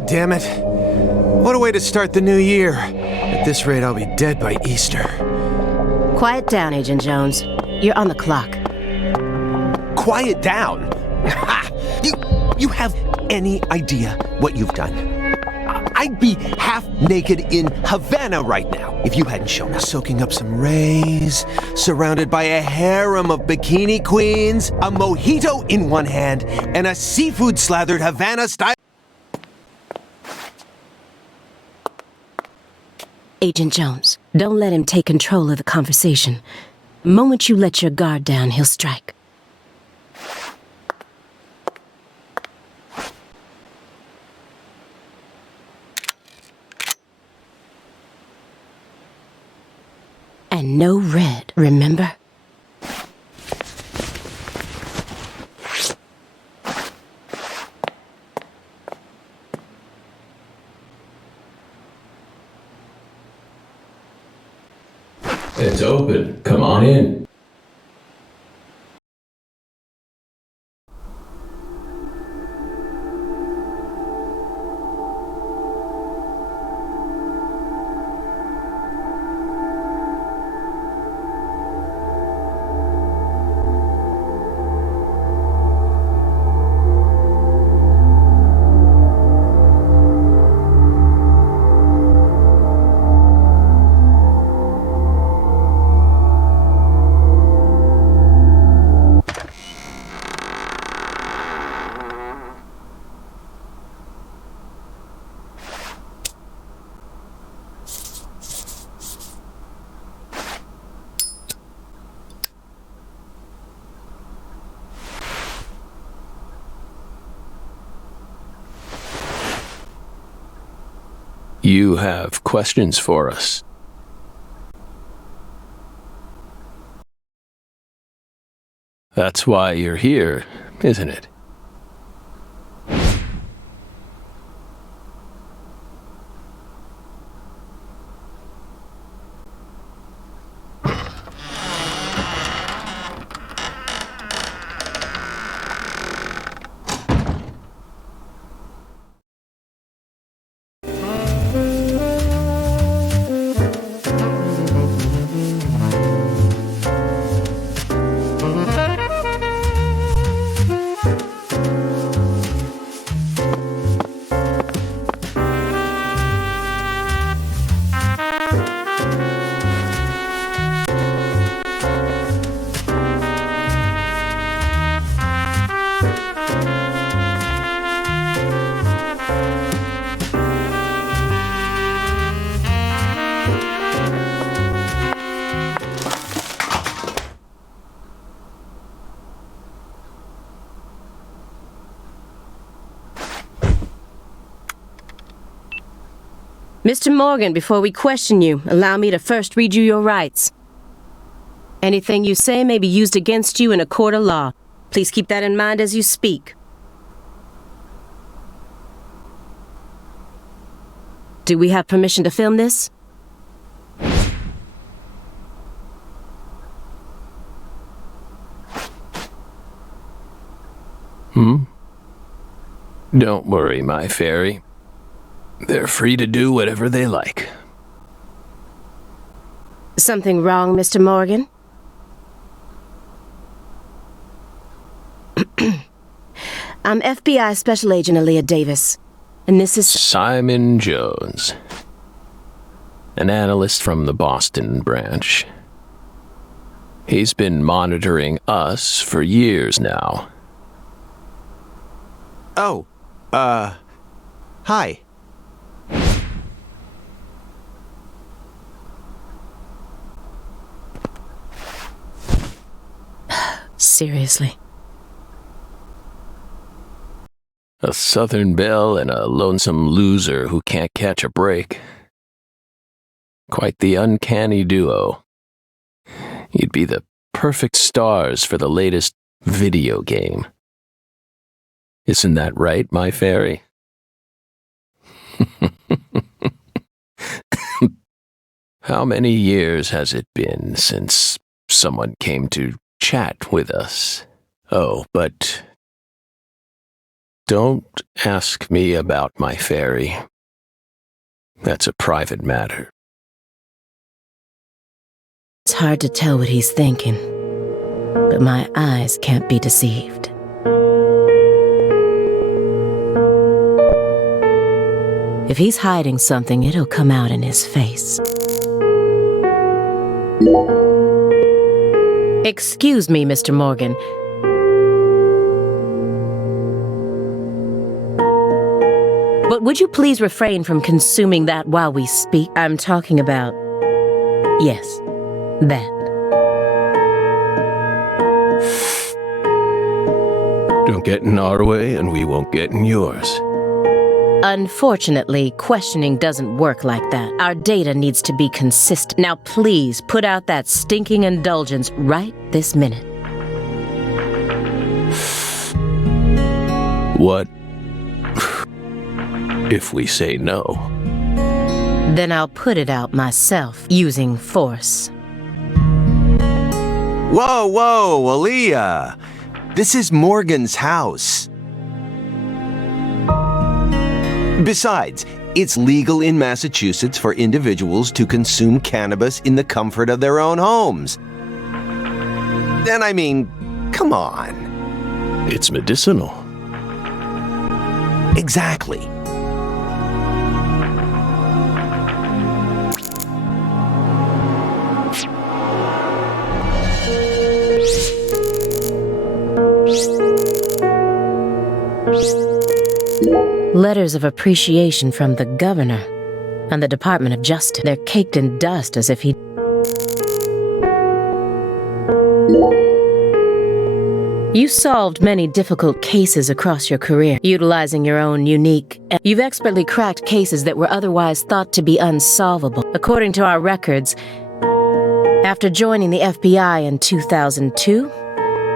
Damn it. What a way to start the new year. At this rate, I'll be dead by Easter. Quiet down, Agent Jones. You're on the clock. Quiet down? You have any idea what you've done? I'd be half naked in Havana right now if you hadn't shown us. Soaking up some rays, surrounded by a harem of bikini queens, a mojito in one hand, and a seafood-slathered Havana-style... Agent Jones, don't let him take control of the conversation. The moment you let your guard down, he'll strike. And no red, remember? It's open. Come on in. You have questions for us? That's why you're here, isn't it? Mr. Morgan, before we question you, allow me to first read you your rights. Anything you say may be used against you in a court of law. Please keep that in mind as you speak. Do we have permission to film this? Don't worry, my fairy. They're free to do whatever they like. Something wrong, Mr. Morgan? I'm FBI Special Agent Aaliyah Davis, and this is... Simon Jones, an analyst from the Boston branch. He's been monitoring us for years now. Oh, hi. Seriously. A Southern belle and a lonesome loser who can't catch a break. Quite the uncanny duo. You'd be the perfect stars for the latest video game. Isn't that right, my fairy? How many years has it been since someone came to chat with us? Oh, but Don't ask me about my fairy. That's a private matter. It's hard to tell what he's thinking, but my eyes can't be deceived. If he's hiding something, it'll come out in his face. Excuse me, Mr. Morgan. But would you please refrain from consuming that while we speak? I'm talking about... yes, that. Don't get in our way and we won't get in yours. Unfortunately, questioning doesn't work like that. Our data needs to be consistent. Now please, put out that stinking indulgence right this minute. What if we say no? Then I'll put it out myself, using force. Whoa, whoa, Aaliyah! This is Morgan's house. Besides, it's legal in Massachusetts for individuals to consume cannabis in the comfort of their own homes. And I mean, come on. It's medicinal. Exactly. Letters of appreciation from the governor and the Department of Justice. They're caked in dust as if he... You solved many difficult cases across your career, utilizing your own unique... You've expertly cracked cases that were otherwise thought to be unsolvable. According to our records, after joining the FBI in 2002,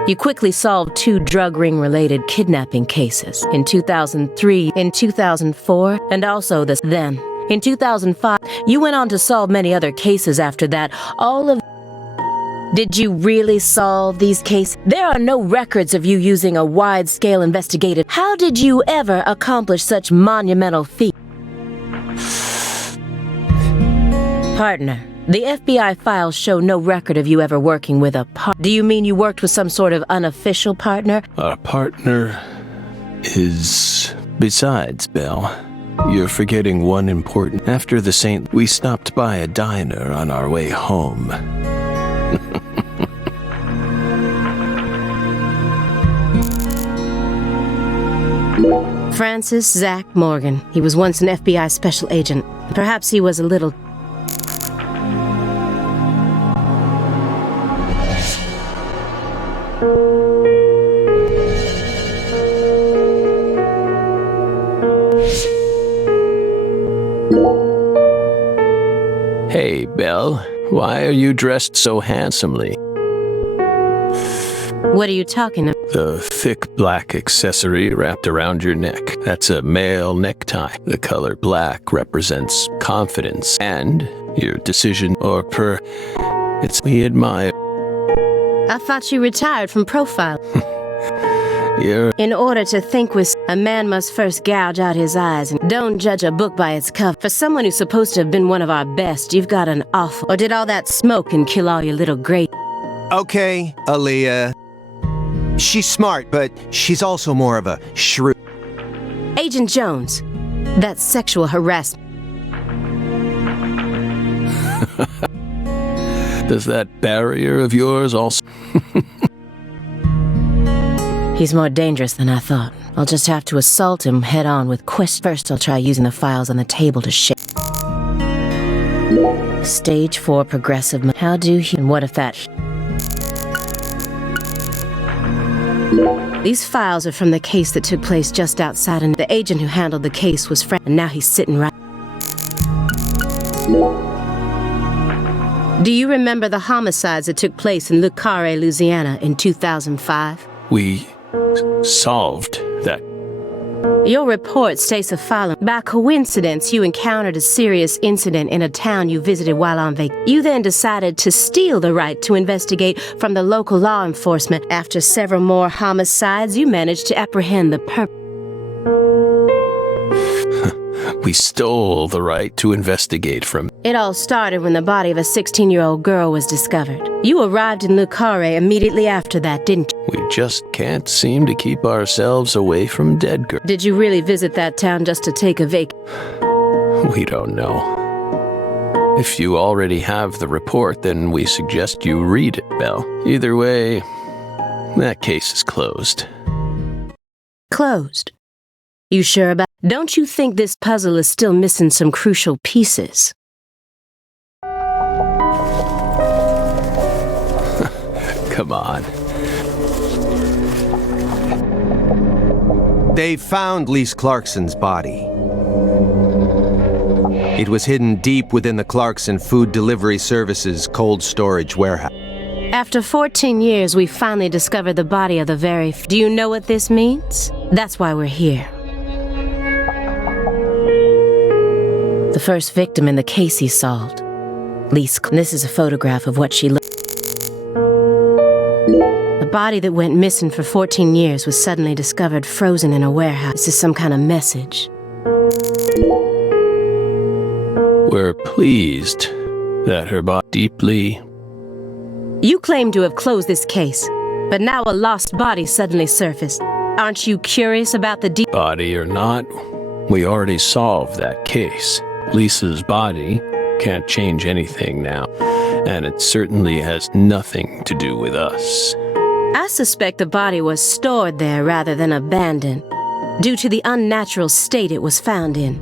you quickly solved 2 drug ring-related kidnapping cases in 2003, in 2004, and also then. In 2005, you went on to solve many other cases after that, all of... Did you really solve these cases? There are no records of you using a wide-scale investigative. How did you ever accomplish such monumental feat? Partner, the FBI files show no record of you ever working with a partner. Do you mean you worked with some sort of unofficial partner? Our partner is... Besides, Belle, you're forgetting one important... After the Saint, we stopped by a diner on our way home. Francis Zach Morgan. He was once an FBI special agent. Perhaps he was a little... Hey, Belle, why are you dressed so handsomely? What are you talking about? The thick black accessory wrapped around your neck. That's a male necktie. The color black represents confidence and your decision we admire. I thought you retired from profile. You're... In order to think with a man must first gouge out his eyes and don't judge a book by its cover. For someone who's supposed to have been one of our best, you've got an awful... Or did all that smoke and kill all your little great... Okay, Aaliyah. She's smart, but she's also more of a shrew. Agent Jones, that's sexual harassment. Does that barrier of yours also... He's more dangerous than I thought. I'll just have to assault him head-on with questions. First, I'll try using the files on the table to shake. Stage 4 progressive... How do you... And what if that... These files are from the case that took place just outside, and the agent who handled the case was Frank, and now he's sitting right... Do you remember the homicides that took place in Le Carré, Louisiana in 2005? We solved that. Your report states a following. By coincidence, you encountered a serious incident in a town you visited while on vacation. You then decided to steal the right to investigate from the local law enforcement. After several more homicides, you managed to apprehend the We stole the right to investigate from... It all started when the body of a 16-year-old girl was discovered. You arrived in Lucare immediately after that, didn't you? We just can't seem to keep ourselves away from dead girls. Did you really visit that town just to take a vac? We don't know. If you already have the report, then we suggest you read it, Belle. Either way, that case is closed. Closed? You sure about... Don't you think this puzzle is still missing some crucial pieces? Come on. They found Lise Clarkson's body. It was hidden deep within the Clarkson Food Delivery Services cold storage warehouse. After 14 years, we finally discovered the body of the very... Do you know what this means? That's why we're here. The first victim in the case he solved. Lise. This is a photograph of what she looked. The body that went missing for 14 years was suddenly discovered frozen in a warehouse. This is some kind of message. We're pleased that her body deeply... You claim to have closed this case, but now a lost body suddenly surfaced. Aren't you curious about the Body or not, we already solved that case. Lisa's body can't change anything now, and it certainly has nothing to do with us. I suspect the body was stored there rather than abandoned, due to the unnatural state it was found in.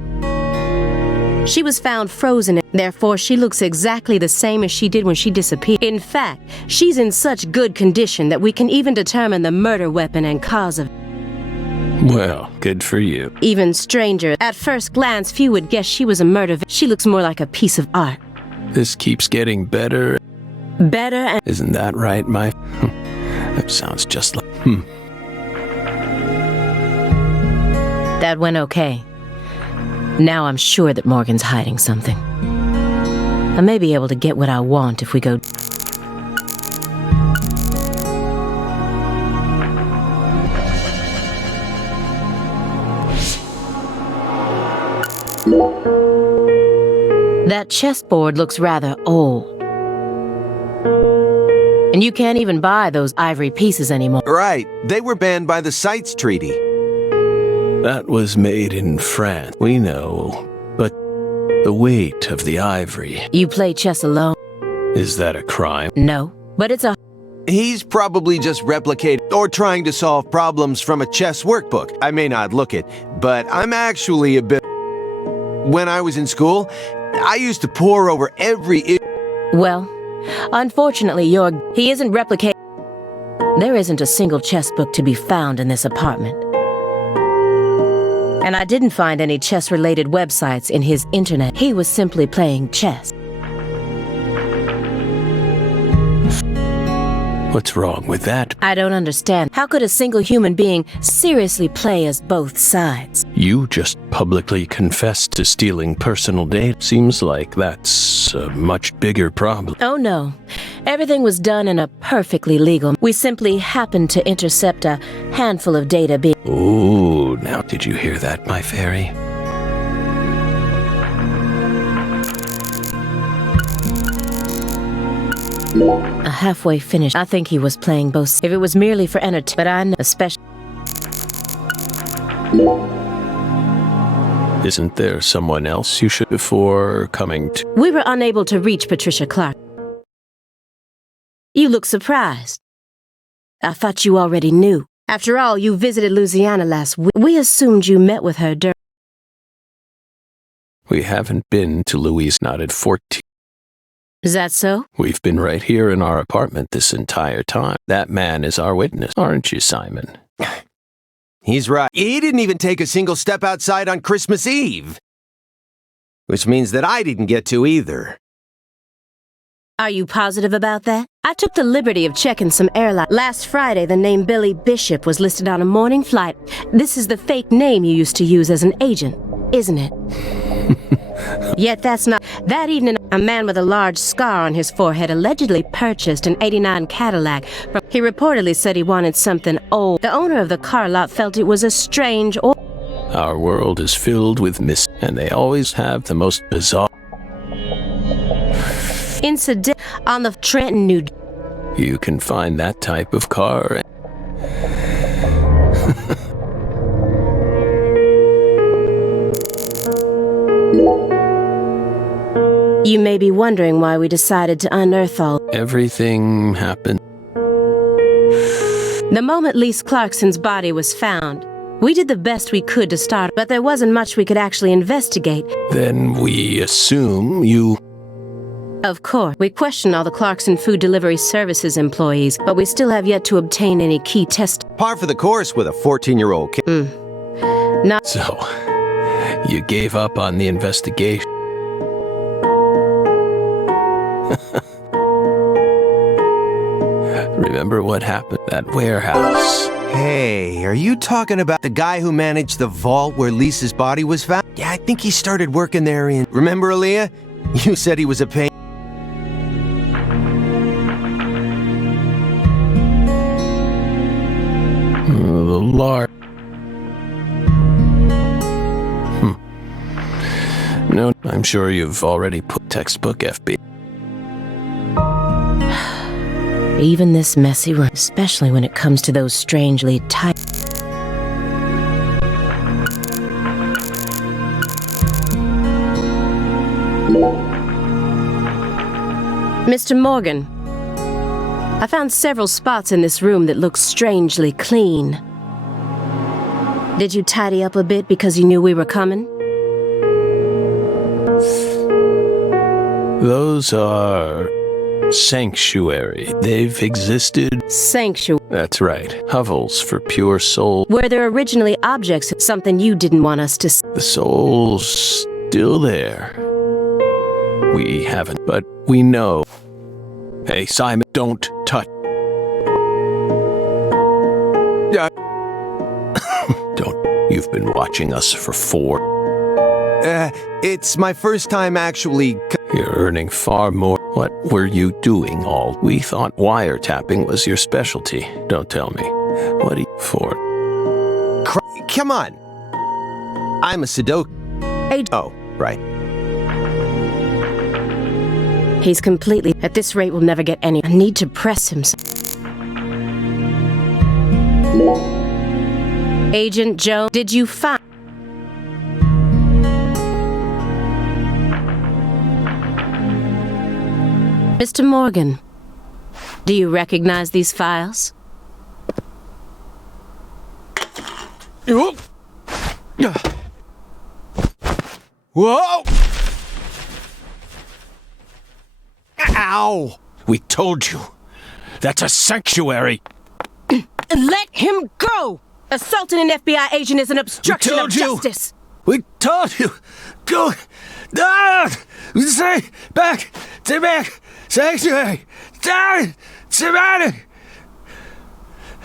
She was found frozen, therefore she looks exactly the same as she did when she disappeared. In fact, she's in such good condition that we can even determine the murder weapon and cause of... Well, good for you. Even stranger, at first glance, few would guess she was a murder victim. She looks more like a piece of art. This keeps getting better. Better and... Isn't that right, my... That sounds just like... That went okay. Now I'm sure that Morgan's hiding something. I may be able to get what I want if we go... That chessboard looks rather old. And you can't even buy those ivory pieces anymore. Right. They were banned by the CITES Treaty. That was made in France, we know, but the weight of the ivory... You play chess alone? Is that a crime? No, but it's a... He's probably just replicating or trying to solve problems from a chess workbook. I may not look it, but I'm actually a bit... When I was in school, I used to pore over every... Well, unfortunately, he isn't replicating... There isn't a single chess book to be found in this apartment. And I didn't find any chess-related websites in his internet. He was simply playing chess. What's wrong with that? I don't understand. How could a single human being seriously play as both sides? You just publicly confessed to stealing personal data. Seems like that's a much bigger problem. Oh no. Everything was done in a perfectly legal... We simply happened to intercept a handful of data being... Ooh, now did you hear that, my fairy? A halfway finish. I think he was playing both. If it was merely for entertainment, but I know especially... Isn't there someone else you should before coming to... We were unable to reach Patricia Clark. You look surprised. I thought you already knew. After all, you visited Louisiana last week. We assumed you met with her during... We haven't been to Louise, not at 14. Is that so? We've been right here in our apartment this entire time. That man is our witness, aren't you, Simon? He's right. He didn't even take a single step outside on Christmas Eve. Which means that I didn't get to either. Are you positive about that? I took the liberty of checking some airlines. Last Friday, the name Billy Bishop was listed on a morning flight. This is the fake name you used to use as an agent, isn't it? Yet that's not... That evening, a man with a large scar on his forehead allegedly purchased an '89 Cadillac. He reportedly said he wanted something old. The owner of the car lot felt it was a strange or... Our world is filled with mystery, and they always have the most bizarre. Incident on the Trenton, New. You can find that type of car. You may be wondering why we decided to unearth all. Everything happened. The moment Lise Clarkson's body was found, we did the best we could to start, but there wasn't much we could actually investigate. Then we assume you... Of course, we questioned all the Clarkson Food Delivery Services employees, but we still have yet to obtain any key tests. Par for the course with a 14-year-old kid. Not So, you gave up on the investigation. Remember what happened at that warehouse? Hey, are you talking about the guy who managed the vault where Lisa's body was found? Yeah, I think he started working there in... Remember, Aaliyah? You said he was a pain... The large... No, I'm sure you've already put textbook FB. even this messy room, especially when it comes to those strangely tight. Mr. Morgan, I found several spots in this room that look strangely clean. Did you tidy up a bit because you knew we were coming? Those are sanctuary. They've existed. Sanctuary. That's right. Hovels for pure soul. Were there originally objects, something you didn't want us to see? The soul's still there. We haven't, but we know. Hey, Simon, don't touch. Yeah. Don't. You've been watching us for 4. It's my first time actually... You're earning far more. What were you doing all? We thought wiretapping was your specialty. Don't tell me. What are you for? Come on. I'm a Sudoku. Oh, right. He's completely... At this rate, we'll never get any... I need to press him. Agent Joe, did you find... Mr. Morgan, do you recognize these files? Whoa! Ow! We told you. That's a sanctuary. Let him go! Assaulting an FBI agent is an obstruction of justice. We told you. Go. Ah! Stay back. Stay back. Sanctuary. Down. Surrounded.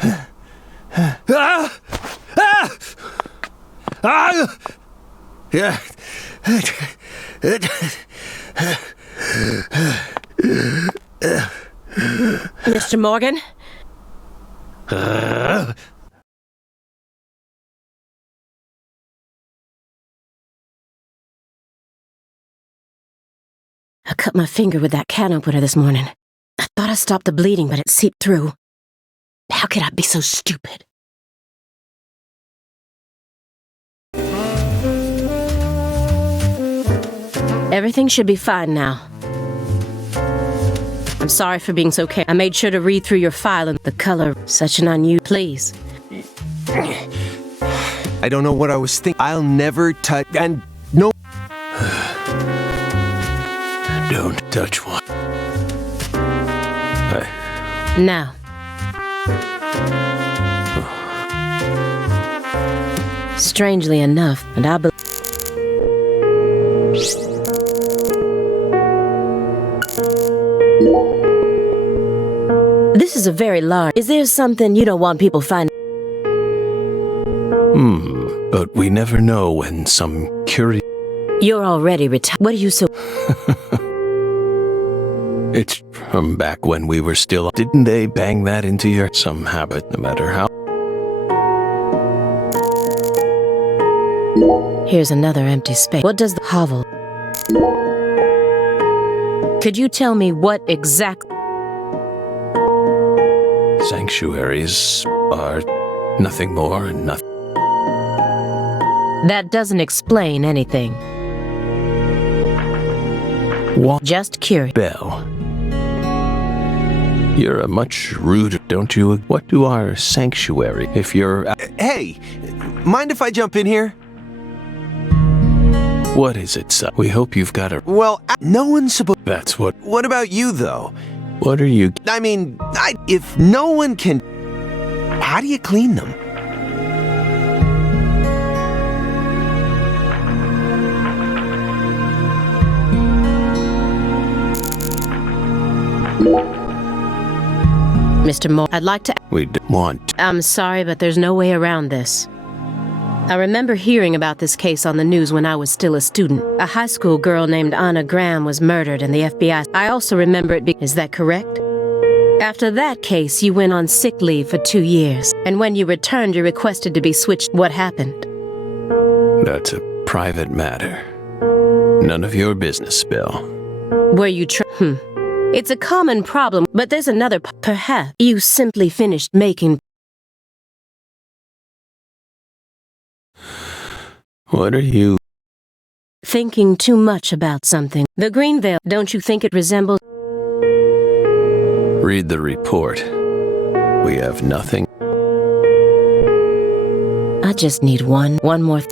Ah! Ah! Ah! Yeah. Mr. Morgan? I cut my finger with that can opener this morning. I thought I stopped the bleeding, but it seeped through. How could I be so stupid? Everything should be fine now. I'm sorry for being so careless. I made sure to read through your file and the color. Such an unusual. Please. I don't know what I was thinking. I'll never touch... And no... Don't touch one. Hey. Now. Strangely enough, and I believe... This is a very large... Is there something you don't want people finding? But we never know when some curious... You're already retired. What are you so... It's from back when we were still... Didn't they bang that into your... Some habit, no matter how... Here's another empty space. What does the hovel? Could you tell me what exactly? Sanctuaries are nothing more and nothing. That doesn't explain anything. What? Just curious. Bell. You're a much ruder, don't you? What do our sanctuary, if you're... Hey, mind if I jump in here? What is it, son? We hope you've got a... Well, no one's supposed... That's what... What about you, though? What are you... I mean, if no one can... How do you clean them? Mr. Moore, I'd like to... We want... I'm sorry, but there's no way around this. I remember hearing about this case on the news when I was still a student. A high school girl named Anna Graham was murdered and the FBI... I also remember it Is that correct? After that case, you went on sick leave for 2 years. And when you returned, you requested to be switched. What happened? That's a private matter. None of your business, Bill. Were you It's a common problem, but there's another perhaps you simply finished making... What are you... Thinking too much about something. The green veil, don't you think it resembles... Read the report. We have nothing. I just need one more...